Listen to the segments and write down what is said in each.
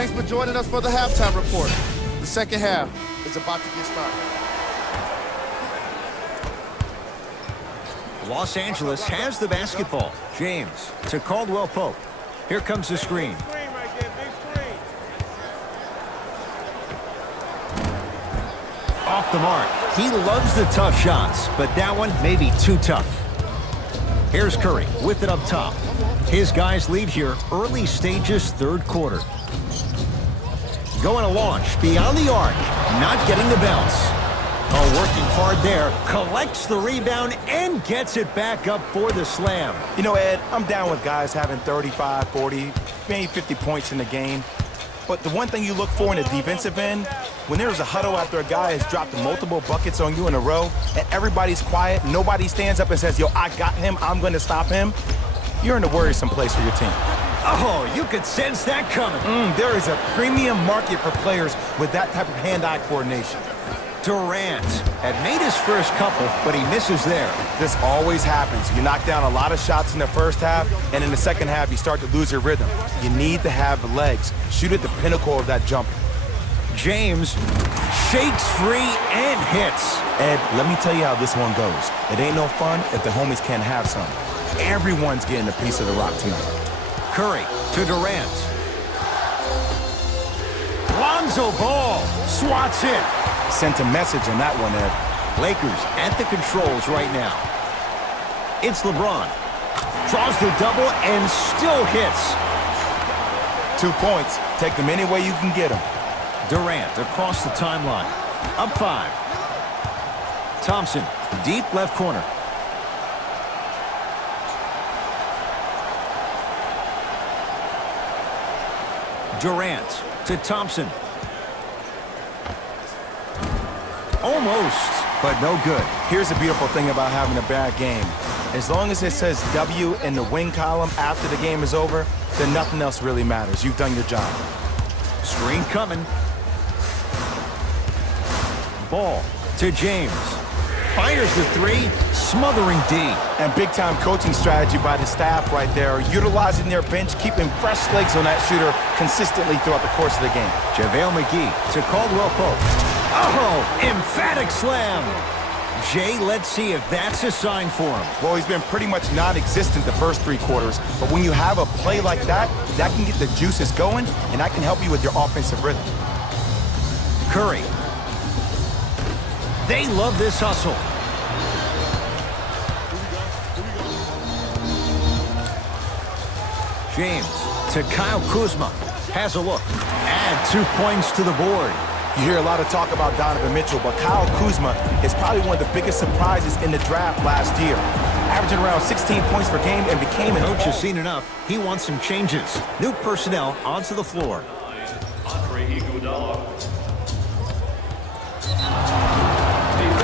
Thanks for joining us for the halftime report. The second half is about to get started. Los Angeles has the basketball. James to Caldwell Pope. Here comes the screen. Off the mark. He loves the tough shots, but that one may be too tough. Here's Curry with it up top. His guys lead here early stages, third quarter. Going to launch beyond the arc, not getting the bounce. Oh, working hard there, collects the rebound and gets it back up for the slam. You know, Ed, I'm down with guys having 35, 40, maybe 50 points in the game. But the one thing you look for in the defensive end, when there's a huddle after a guy has dropped multiple buckets on you in a row and everybody's quiet, nobody stands up and says, yo, I got him, I'm going to stop him, you're in a worrisome place for your team. Oh, you could sense that coming. There is a premium market for players with that type of hand-eye coordination. Durant had made his first couple, but he misses there. This always happens. You knock down a lot of shots in the first half, and in the second half, you start to lose your rhythm. You need to have the legs. Shoot at the pinnacle of that jumper. James shakes free and hits. Ed, let me tell you how this one goes. It ain't no fun if the homies can't have some. Everyone's getting a piece of the rock tonight. Curry to Durant. Lonzo Ball swats it. Sent a message on that one, Ed. Lakers at the controls right now. It's LeBron. Draws the double and still hits. 2 points. Take them any way you can get them. Durant across the timeline. Up 5. Thompson, deep left corner. Durant to Thompson. Almost, but no good. Here's the beautiful thing about having a bad game. As long as it says W in the win column after the game is over, then nothing else really matters. You've done your job. Screen coming. Ball to James. Fires the 3, smothering D. And big-time coaching strategy by the staff right there, utilizing their bench, keeping fresh legs on that shooter consistently throughout the course of the game. JaVale McGee to Caldwell Pope. Oh, emphatic slam. Jay, let's see if that's a sign for him. Well, he's been pretty much non-existent the first 3 quarters, but when you have a play like that, that can get the juices going, and that can help you with your offensive rhythm. Curry. They love this hustle. James to Kyle Kuzma. Has a look. Add 2 points to the board. You hear a lot of talk about Donovan Mitchell, but Kyle Kuzma is probably one of the biggest surprises in the draft last year. Averaging around 16 points per game and became an... Coach has seen enough. He wants some changes. New personnel onto the floor.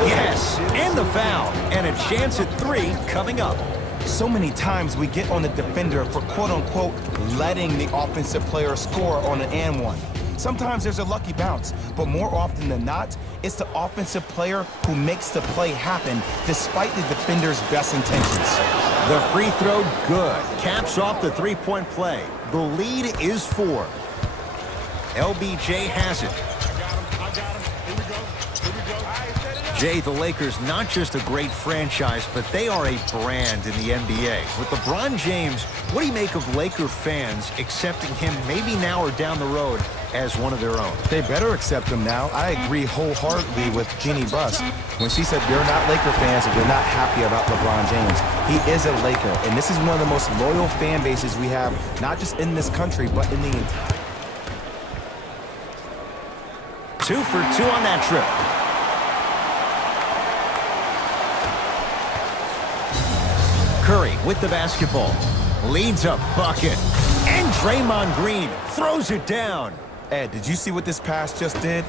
Yes, and the foul. And a chance at 3 coming up. So many times we get on the defender for quote-unquote letting the offensive player score on an and one. Sometimes there's a lucky bounce, but more often than not, it's the offensive player who makes the play happen despite the defender's best intentions. The free throw, good. Caps off the 3-point play. The lead is 4. LBJ has it. Jay, the Lakers, not just a great franchise, but they are a brand in the NBA. With LeBron James, what do you make of Laker fans accepting him maybe now or down the road as one of their own? They better accept him now. I agree wholeheartedly with Jeannie Buss when she said they're not Laker fans if they're not happy about LeBron James. He is a Laker, and this is one of the most loyal fan bases we have, not just in this country, but in the entire... 2 for 2 on that trip. Curry with the basketball. Leads a bucket. And Draymond Green throws it down. Ed, did you see what this pass just did?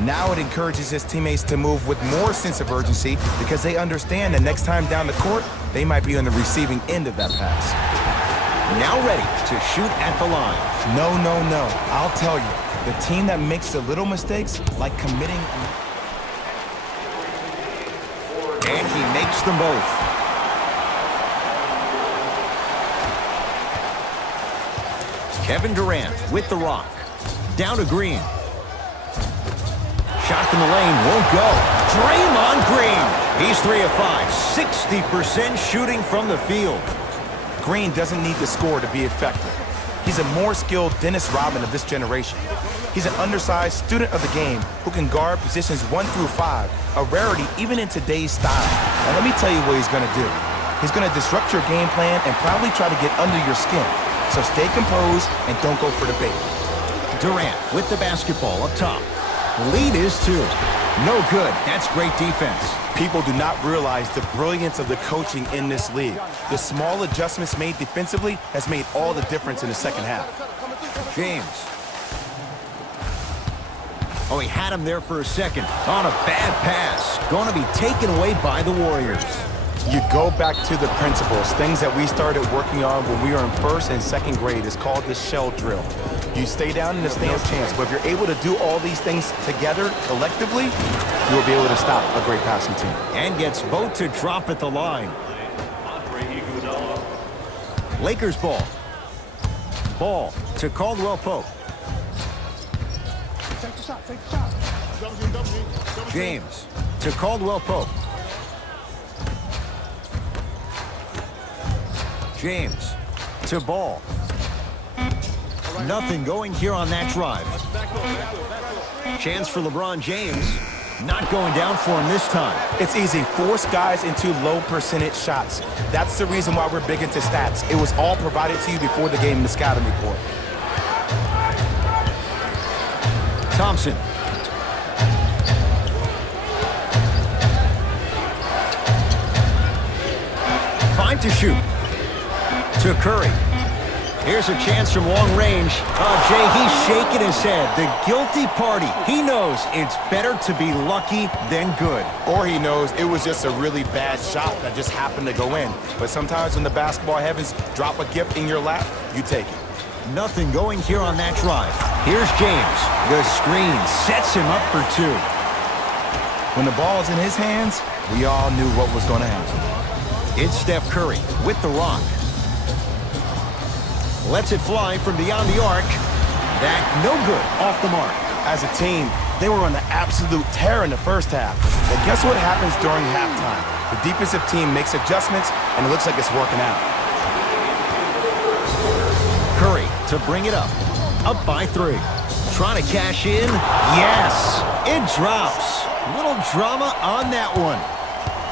Now it encourages his teammates to move with more sense of urgency because they understand that next time down the court, they might be on the receiving end of that pass. Now ready to shoot at the line. No, no, no. I'll tell you, the team that makes the little mistakes, like committing... And he makes them both. Kevin Durant with the rock. down to Green. Shot from the lane won't go. Draymond Green. He's 3 of 5. 60% shooting from the field. Green doesn't need to score to be effective. He's a more skilled Dennis Rodman of this generation. He's an undersized student of the game who can guard positions 1 through 5, a rarity even in today's style. And let me tell you what he's going to do. He's going to disrupt your game plan and probably try to get under your skin. So stay composed and don't go for the bait. Durant with the basketball up top. Lead is 2. No good. That's great defense. People do not realize the brilliance of the coaching in this league. The small adjustments made defensively has made all the difference in the second half. James. Oh, he had him there for a second. On a bad pass. Going to be taken away by the Warriors. You go back to the principles, things that we started working on when we were in 1st and 2nd grade. It's called the shell drill. You stay down in the stance chance, but if you're able to do all these things together, collectively, you will be able to stop a great passing team. And gets both to drop at the line. Lakers ball. Ball to Caldwell Pope. James to Caldwell Pope. James to Ball. Nothing going here on that drive. Chance for LeBron James. Not going down for him this time. It's easy. Force guys into low percentage shots. That's the reason why we're big into stats. It was all provided to you before the game in the scouting report. Thompson. Fine to shoot. To Curry. Here's a chance from long range. Oh, Jay, he's shaking his head. The guilty party. He knows it's better to be lucky than good. Or he knows it was just a really bad shot that just happened to go in. But sometimes when the basketball heavens drop a gift in your lap, you take it. Nothing going here on that drive. Here's James. The screen sets him up for 2. When the ball's in his hands, we all knew what was going to happen. It's Steph Curry with the rock. Lets it fly from beyond the arc. That no good, off the mark. As a team, they were on the absolute tear in the first half. But guess what happens during halftime? The defensive team makes adjustments, and it looks like it's working out. Curry to bring it up. Up by 3. Trying to cash in. Yes, it drops. Little drama on that one.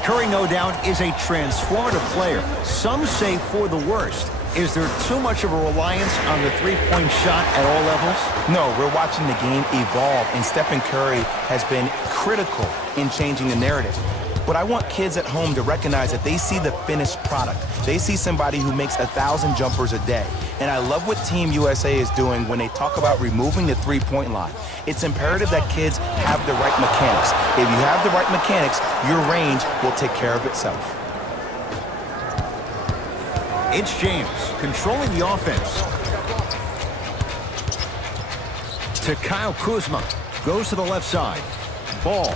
Curry, no doubt, is a transformative player. Some say for the worst. Is there too much of a reliance on the three-point shot at all levels? No, we're watching the game evolve, and Stephen Curry has been critical in changing the narrative. But I want kids at home to recognize that they see the finished product. They see somebody who makes 1,000 jumpers a day. And I love what Team USA is doing when they talk about removing the three-point line. It's imperative that kids have the right mechanics. If you have the right mechanics, your range will take care of itself. It's James controlling the offense. To Kyle Kuzma. Goes to the left side. Ball.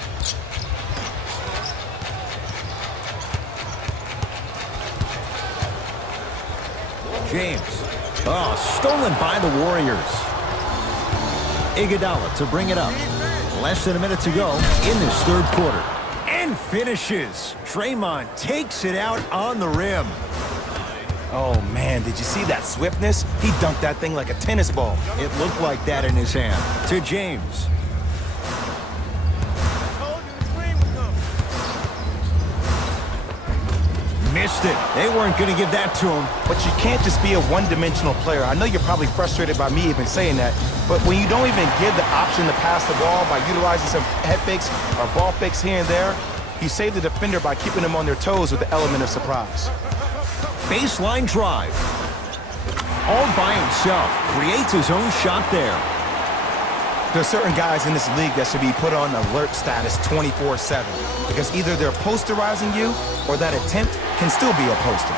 James. Oh, stolen by the Warriors. Iguodala to bring it up. Less than a minute to go in this 3rd quarter. And finishes. Draymond takes it out on the rim. Oh, man, did you see that swiftness? He dunked that thing like a tennis ball. It looked like that in his hand. To James. Missed it. They weren't going to give that to him. But you can't just be a one-dimensional player. I know you're probably frustrated by me even saying that, but when you don't even give the option to pass the ball by utilizing some head fakes or ball fakes here and there, you save the defender by keeping them on their toes with the element of surprise. Baseline drive. All by himself. Creates his own shot there. There are certain guys in this league that should be put on alert status 24/7 because either they're posterizing you or that attempt can still be a poster.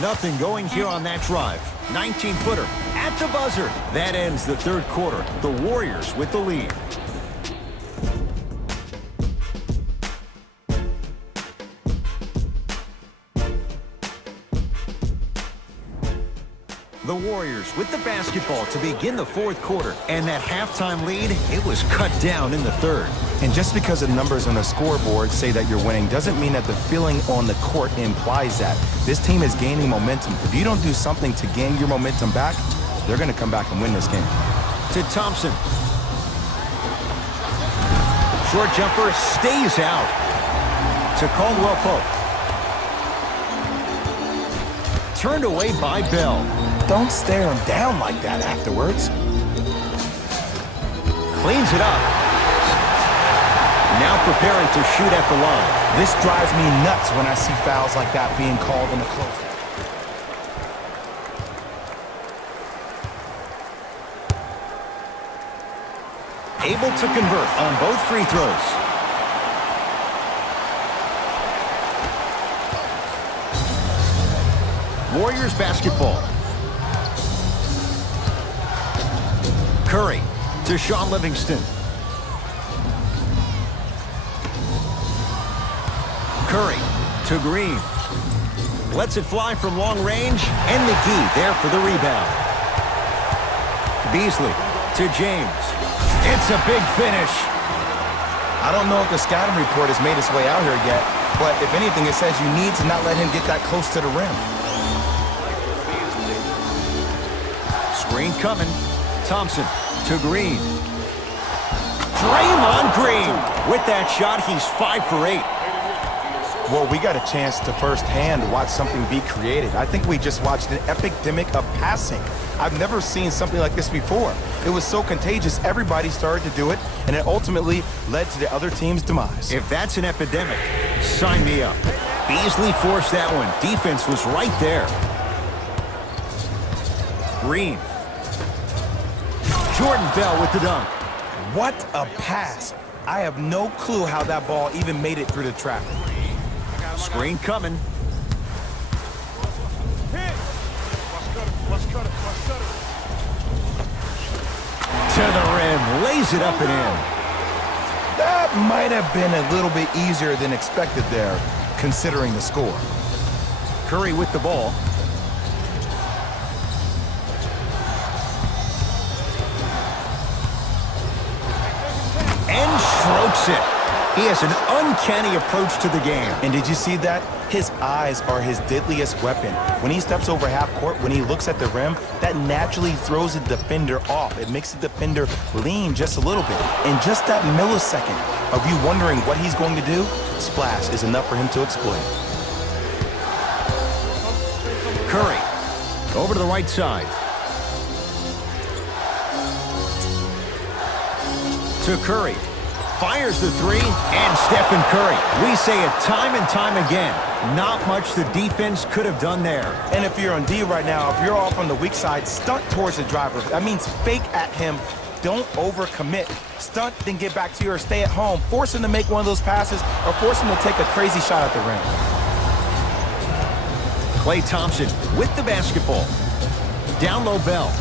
Nothing going here on that drive. 19-footer at the buzzer. That ends the 3rd quarter. The Warriors with the lead. The Warriors with the basketball to begin the fourth quarter. And that halftime lead, it was cut down in the third. And just because the numbers on the scoreboard say that you're winning doesn't mean that the feeling on the court implies that. This team is gaining momentum. If you don't do something to gain your momentum back, they're going to come back and win this game. To Thompson. Short jumper stays out. To Caldwell Pope. Turned away by Bell. Don't stare him down like that afterwards. Cleans it up. Now preparing to shoot at the line. This drives me nuts when I see fouls like that being called in the close. Able to convert on both free throws. Warriors basketball. Curry to Sean Livingston. Curry to Green. Lets it fly from long range, and McGee there for the rebound. Beasley to James. It's a big finish. I don't know if the scouting report has made its way out here yet, but if anything, it says you need to not let him get that close to the rim. Screen coming. Thompson to Green. Draymond Green. With that shot, he's 5 for 8. Well, we got a chance to firsthand watch something be created. I think we just watched an epidemic of passing. I've never seen something like this before. It was so contagious, everybody started to do it, and it ultimately led to the other team's demise. If that's an epidemic, sign me up. Beasley forced that one. Defense was right there. Green. Jordan Bell with the dunk. What a pass. I have no clue how that ball even made it through the traffic. Screen coming. To the rim, lays it up and in. That might have been a little bit easier than expected there, considering the score. Curry with the ball. And strokes it. He has an uncanny approach to the game. And did you see that? His eyes are his deadliest weapon. When he steps over half court, when he looks at the rim, that naturally throws the defender off. It makes the defender lean just a little bit. In just that millisecond of you wondering what he's going to do, splash is enough for him to exploit. Curry over to the right side. To Curry. Fires the three, and Stephen Curry. We say it time and time again. Not much the defense could have done there. And if you're on D right now, if you're off on the weak side, stunt towards the driver. That means fake at him. Don't overcommit. Stunt, then get back to your stay at home. Force him to make one of those passes or force him to take a crazy shot at the rim. Klay Thompson with the basketball. Down low Bell.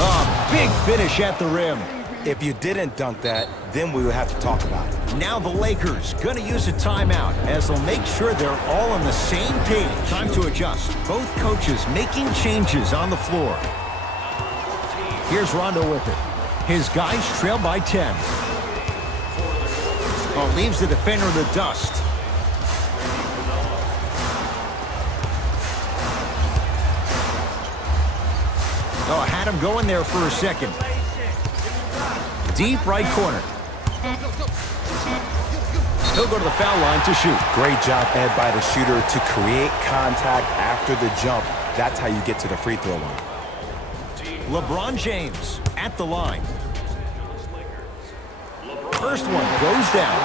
A big finish at the rim. If you didn't dunk that, then we would have to talk about it. Now the Lakers going to use a timeout as they'll make sure they're all on the same page. Time to adjust. Both coaches making changes on the floor. Here's Rondo with it. His guys trail by 10. Oh, leaves the defender in the dust. Oh, had him going there for a second. Deep right corner. He'll go to the foul line to shoot. Great job, Ed, by the shooter to create contact after the jump. That's how you get to the free throw line. LeBron James at the line. First one goes down.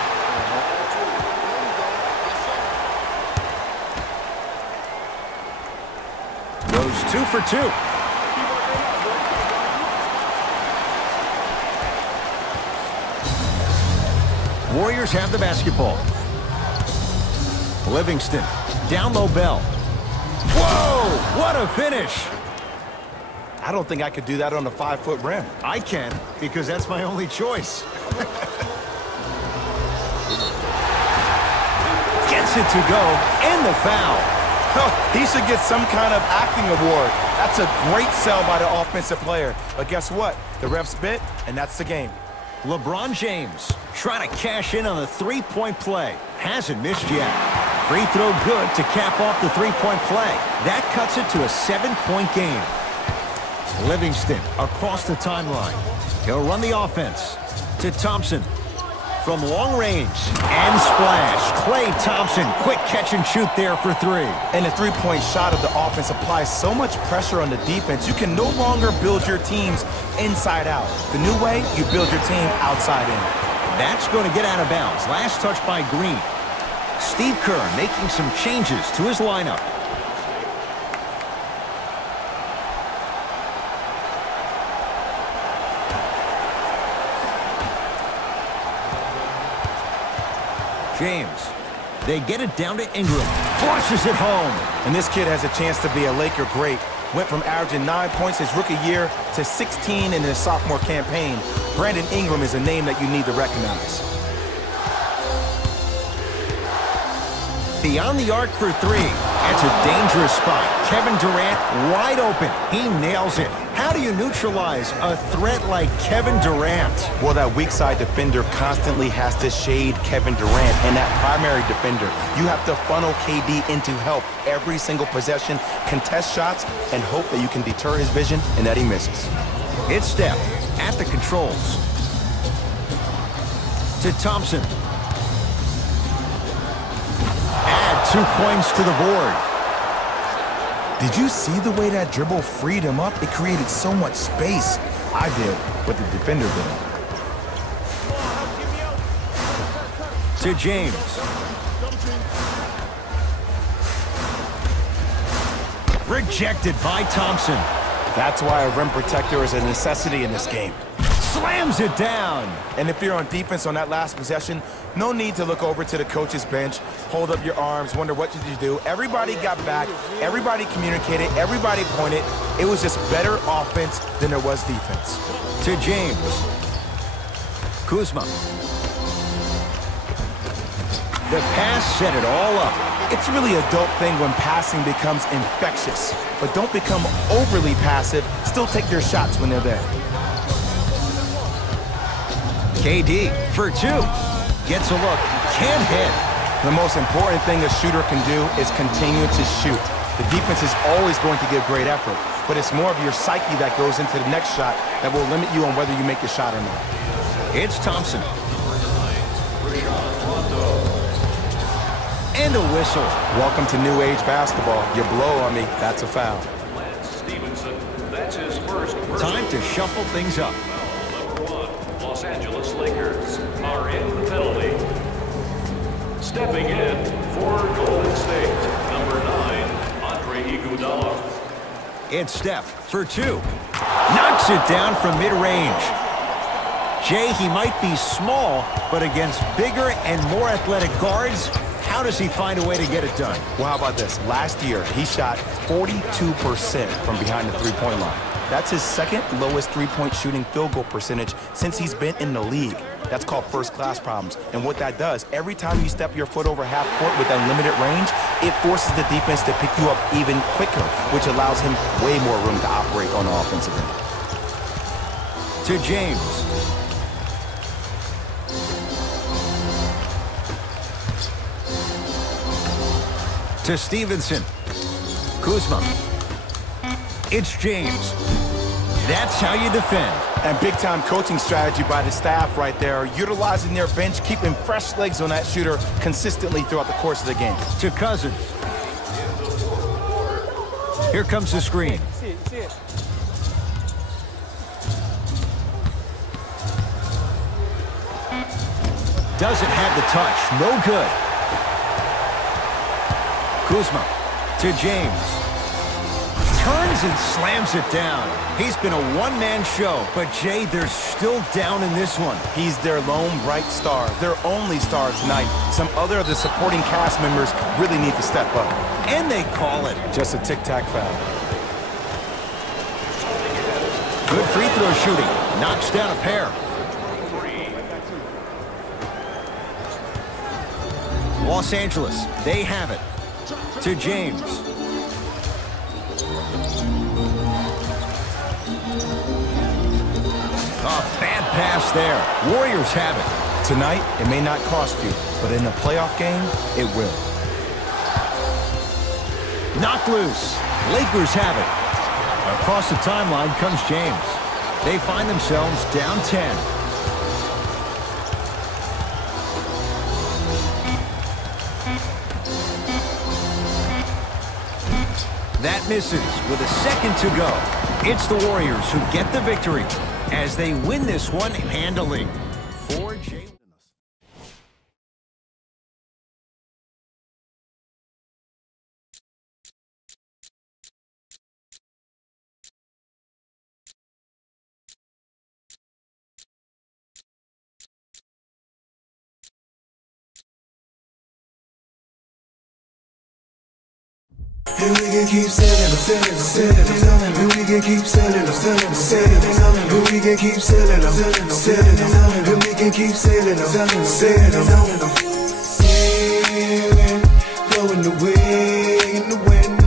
Goes 2 for 2. Warriors have the basketball. Livingston, down low Bell. Whoa, what a finish. I don't think I could do that on a 5-foot rim. I can, because that's my only choice. Gets it to go, and the foul. Oh, he should get some kind of acting award. That's a great sell by the offensive player. But guess what? The refs bit, and that's the game. LeBron James trying to cash in on the three-point play. Hasn't missed yet. Free throw good to cap off the three-point play. That cuts it to a 7-point game. Livingston across the timeline. He'll run the offense to Thompson. From long range and splash. Klay Thompson, quick catch and shoot there for three. And the three-point shot of the offense applies so much pressure on the defense, you can no longer build your teams inside out. The new way, you build your team outside in. That's going to get out of bounds. Last touch by Green. Steve Kerr making some changes to his lineup. James. They get it down to Ingram. Flushes it home. And this kid has a chance to be a Laker great. Went from averaging 9 points his rookie year to 16 in his sophomore campaign. Brandon Ingram is a name that you need to recognize. Beyond the arc for three. That's a dangerous spot. Kevin Durant wide open. He nails it. How do you neutralize a threat like Kevin Durant? Well, that weak side defender constantly has to shade Kevin Durant, and that primary defender, you have to funnel KD into help every single possession, contest shots, and hope that you can deter his vision and that he misses. It's Steph at the controls. To Thompson. Add 2 points to the board. Did you see the way that dribble freed him up? It created so much space. I did, but the defender didn't. To James. Rejected by Thompson. That's why a rim protector is a necessity in this game. Slams it down. And if you're on defense on that last possession, no need to look over to the coach's bench, hold up your arms, wonder what did you do. Everybody got back, everybody communicated, everybody pointed. It was just better offense than there was defense. To James. Kuzma. The pass set it all up. It's really a dope thing when passing becomes infectious. But don't become overly passive. Still take your shots when they're there. KD for two. Gets a look. Can't hit. The most important thing a shooter can do is continue to shoot. The defense is always going to give great effort, but it's more of your psyche that goes into the next shot that will limit you on whether you make the shot or not. It's Thompson. And a whistle. Welcome to new age basketball. You blow on me, that's a foul. Time to shuffle things up. Los Angeles Lakers are in the penalty. Stepping in for Golden State, number 9, Andre Iguodala. It's Steph for two. Knocks it down from mid-range. Jay, he might be small, but against bigger and more athletic guards, how does he find a way to get it done? Well, how about this? Last year, he shot 42% from behind the three-point line. That's his second lowest three-point shooting field goal percentage since he's been in the league. That's called first-class problems. And what that does, every time you step your foot over half court with unlimited range, it forces the defense to pick you up even quicker, which allows him way more room to operate on the offensive end. To James. To Stevenson. Kuzma. It's James. That's how you defend. And big-time coaching strategy by the staff right there, utilizing their bench, keeping fresh legs on that shooter consistently throughout the course of the game. To Cousins. Here comes the screen. Doesn't have the touch. No good. Kuzma to James. Turns and slams it down. He's been a one-man show, but Jay, they're still down in this one. He's their lone bright star, their only star tonight. Some other of the supporting cast members really need to step up. And they call it. Just a tic-tac foul. Good free throw shooting. Knocks down a pair. Los Angeles, they have it. to James. Bad pass there. Warriors have it. Tonight, it may not cost you, but in a playoff game, it will. Knocked loose. Lakers have it. Across the timeline comes James. They find themselves down 10. That misses with a second to go. It's the Warriors who get the victory as they win this one handily. For Jay. And we can keep selling them, selling them, and we can keep selling them, selling them, and we can keep selling them, selling them, and we can keep selling them, selling them, sailing, blowing away in the wind.